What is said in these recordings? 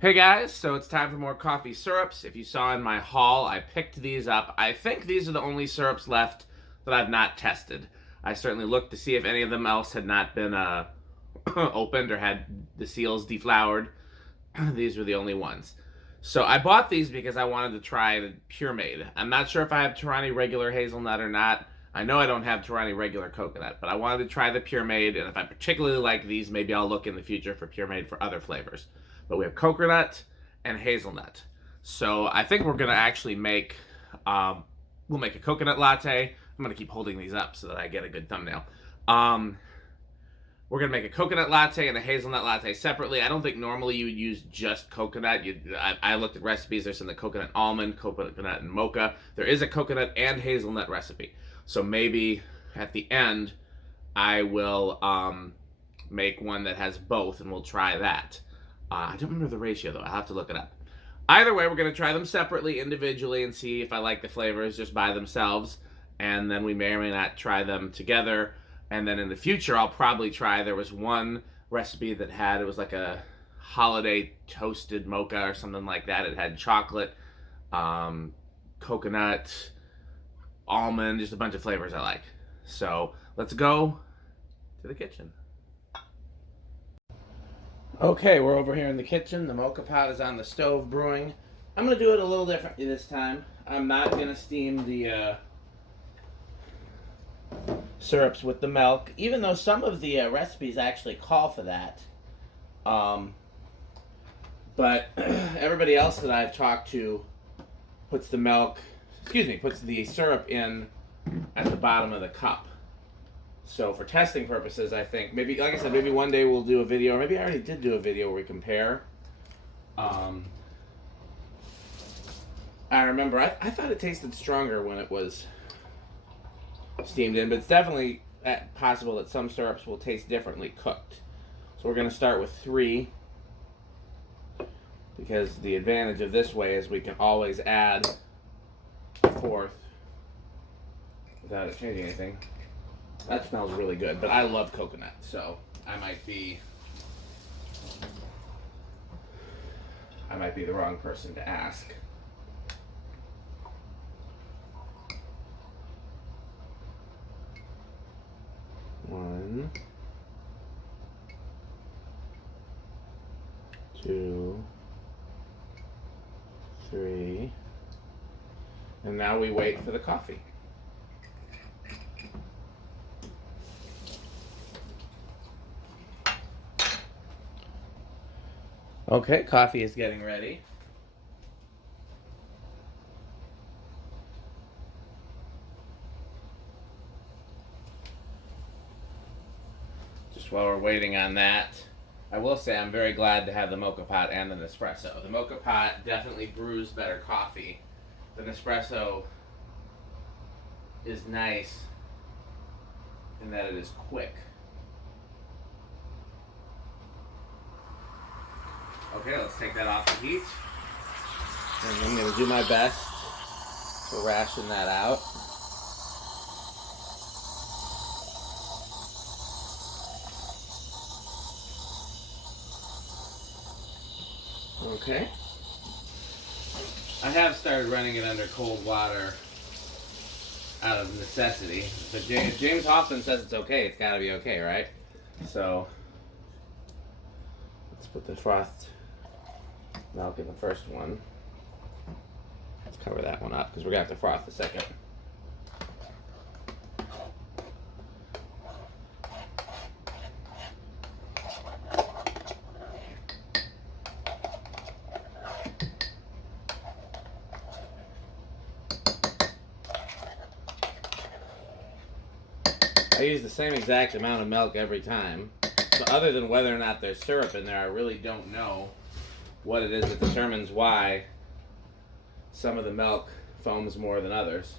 Hey guys, so it's time for more coffee syrups. If you saw in my haul, I picked these up. I think these are the only syrups left that I've not tested. I certainly looked to see if any of them else had not been opened or had the seals deflowered. These were the only ones. So I bought these because I wanted to try the Puremade. I'm not sure if I have Torani regular hazelnut or not. I know I don't have Torani regular coconut, but I wanted to try the Puremade, and if I particularly like these, maybe I'll look in the future for Puremade for other flavors. But we have coconut and hazelnut. So I think we're gonna actually we'll make a coconut latte. I'm gonna keep holding these up so that I get a good thumbnail. Um, we're gonna make a coconut latte and a hazelnut latte separately. I don't think normally you would use just coconut. I looked at recipes. There's some the coconut almond, coconut and mocha. There is a coconut and hazelnut recipe. So maybe at the end I will make one that has both, and we'll try that. I don't remember the ratio though. I'll have to look it up. Either way, we're gonna try them separately, individually, and see if I like the flavors just by themselves. And then we may or may not try them together. And then in the future, I'll probably try. There was one recipe that it was like a holiday toasted mocha or something like that. It had chocolate, coconut, almond, just a bunch of flavors I like. So let's go to the kitchen. Okay, we're over here in the kitchen. The Moka Pot is on the stove brewing. I'm going to do it a little differently this time. I'm not going to steam the syrups with the milk, even though some of the recipes actually call for that. But everybody else that I've talked to puts puts the syrup in at the bottom of the cup. So for testing purposes, I think maybe, like I said, maybe one day we'll do a video, or maybe I already did do a video where we compare. I remember I thought it tasted stronger when it was steamed in, but it's definitely possible that some syrups will taste differently cooked. So we're going to start with 3, because the advantage of this way is we can always add a 4th without it changing anything. That smells really good, but I love coconut, so I might be the wrong person to ask. One, 2, 3, and now we wait for the coffee. Okay, coffee is getting ready. Just while we're waiting on that, I will say I'm very glad to have the Moka Pot and the Nespresso. The Moka Pot definitely brews better coffee. The Nespresso is nice in that it is quick. Okay, let's take that off the heat. And I'm going to do my best to ration that out. Okay. I have started running it under cold water out of necessity. But James Hoffman says it's okay. It's got to be okay, right? So let's put the frothed milk in the first one. Let's cover that one up because we're going to have to froth the second. I use the same exact amount of milk every time. So other than whether or not there's syrup in there, I really don't know what it is that determines why some of the milk foams more than others.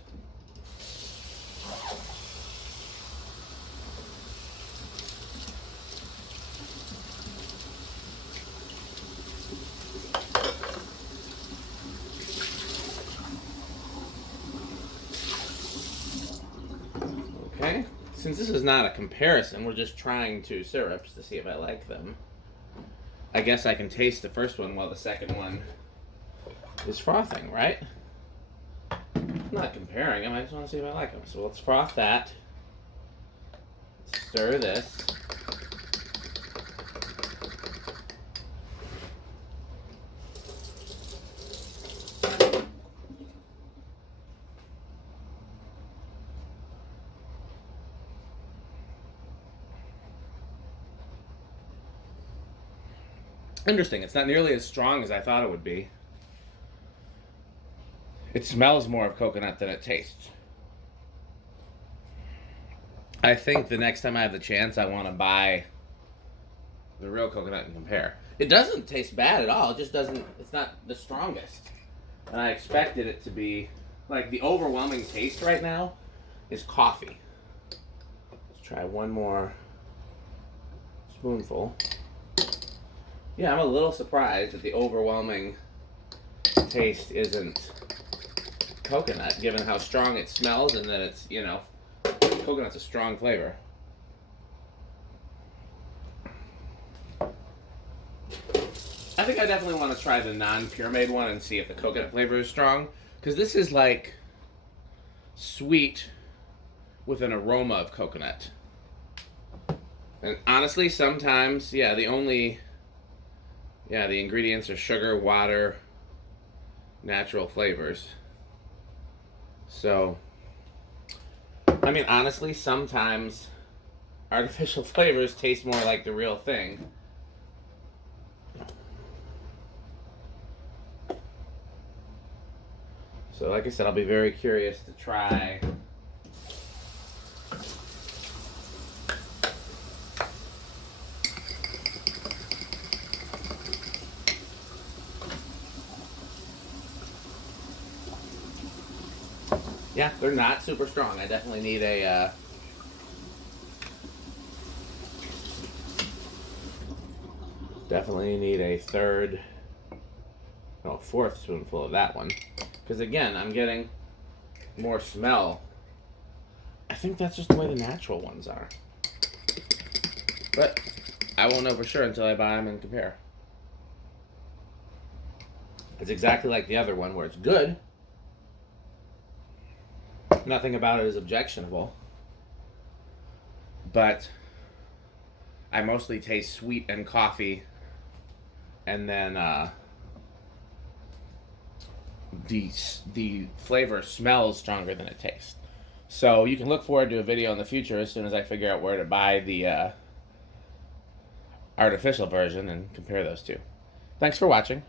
Okay, since this is not a comparison, we're just trying 2 syrups to see if I like them. I guess I can taste the first one while the second one is frothing, right? I'm not comparing them, I just want to see if I like them. So let's froth that. Stir this. Interesting, it's not nearly as strong as I thought it would be. It smells more of coconut than it tastes. I think the next time I have the chance, I want to buy the real coconut and compare. It doesn't taste bad at all, it just doesn't, it's not the strongest. And I expected it to be, like, the overwhelming taste right now is coffee. Let's try one more spoonful. Yeah, I'm a little surprised that the overwhelming taste isn't coconut, given how strong it smells and that it's, you know, coconut's a strong flavor. I think I definitely want to try the non-Puremade one and see if the coconut flavor is strong, because this is like sweet with an aroma of coconut. And honestly, sometimes, yeah, the ingredients are sugar, water, natural flavors. So, I mean, honestly, sometimes artificial flavors taste more like the real thing. So, like I said, I'll be very curious to try yeah, they're not super strong. I definitely need a fourth spoonful of that one. Because again, I'm getting more smell. I think that's just the way the natural ones are. But I won't know for sure until I buy them and compare. It's exactly like the other one where it's good. Nothing about it is objectionable. But I mostly taste sweet and coffee, and then the flavor smells stronger than it tastes. So you can look forward to a video in the future as soon as I figure out where to buy the artificial version and compare those two. Thanks for watching.